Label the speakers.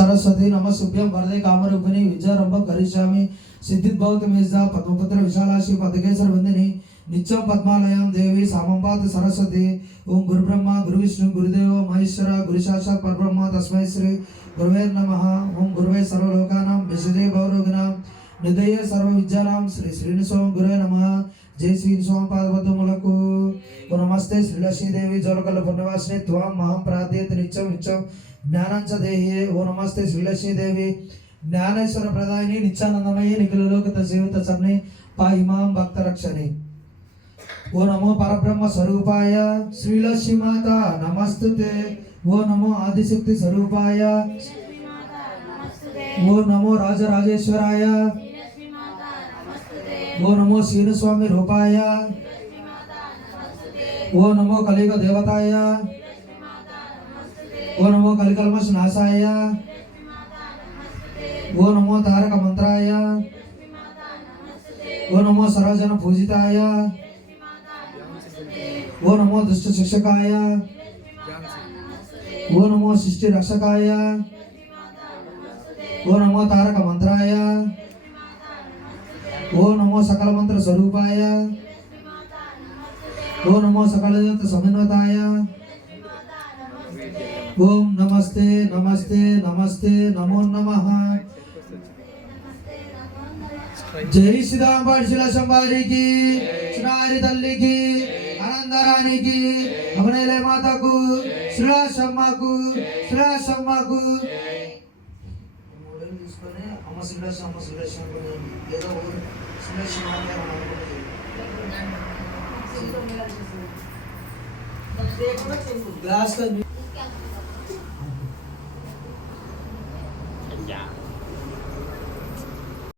Speaker 1: సరస్వతి నమసుభ్యం వరదే కామరూపిణి విద్యారంభ సిద్ధి సిద్ధిద్భవతి మేజ పద్మపుత్ర విశాలాశి పదకేశ్వర వందిని నిత్యం పద్మాలయం దేవి సామంపాత సరస్వతి ఓం గురు బ్రహ్మ గురు విష్ణు గురుదేవ మహేశ్వర గురు సాక్షాత్ పరబ్రహ్మ తస్మై శ్రీ గురువే నమ ఓం గురువే సర్వలోకానం విషజే గౌరవగుణాం నిదయ సర్వ విద్యానాం శ్రీ శ్రీని స్వామి గురువే నమ జై శ్రీ స్వామి పాదపద్మములకు గుణమస్తే శ్రీలక్ష్మీదేవి జోలకల పుణ్యవాసిని త్వం మహం ప్రార్థయత్ నిత్యం నిత్యం జ్ఞానాంచ దేహి ఓ నమస్తే శ్రీలక్ష్మీదేవి జ్ఞానేశ్వర ప్రదాయని నిత్యానందమయ్యే నిఖిలలోకత జీవిత సన్ని పా ఇమాం భక్తరక్షని ఓ నమో పరబ్రహ్మ స్వరూపాయ శ్రీలక్ష్మీమాత నమస్తుతే ఓ నమో ఆదిశక్తి స్వరూపాయ ఓ నమో రాజరాజేశ్వరాయ ఓ నమో శ్రీనుస్వామి రూపాయ ఓ నమో కలియుగ దేవతాయ ఓ నమో కలికల్మస్ నాశాయ ఓ నమో తారక మంత్రాయ ఓ నమో సరోజన పూజితాయ ఓ నమో దుష్ట శిక్షకాయ ఓ నమో సృష్టి రక్షకాయ ఓ నమో తారక మంత్రాయ ఓ నమో సకల మంత్ర స్వరూపాయ ఓ నమో సకలజత సమన్వతాయ ఓం నమస్తే నమస్తే నమస్తే నమో నమ జై శ్రీరాంబాడిశిల సంబారికి శ్రీహారి తల్లికి ఆనందరానికి అమనేలే మాతకు శ్రీలాసమ్మకు శ్రీలాసమ్మకు తీసుకొని అమ్మ ఏదో ఊరు శ్రీలాసమ్మ గ్లాస్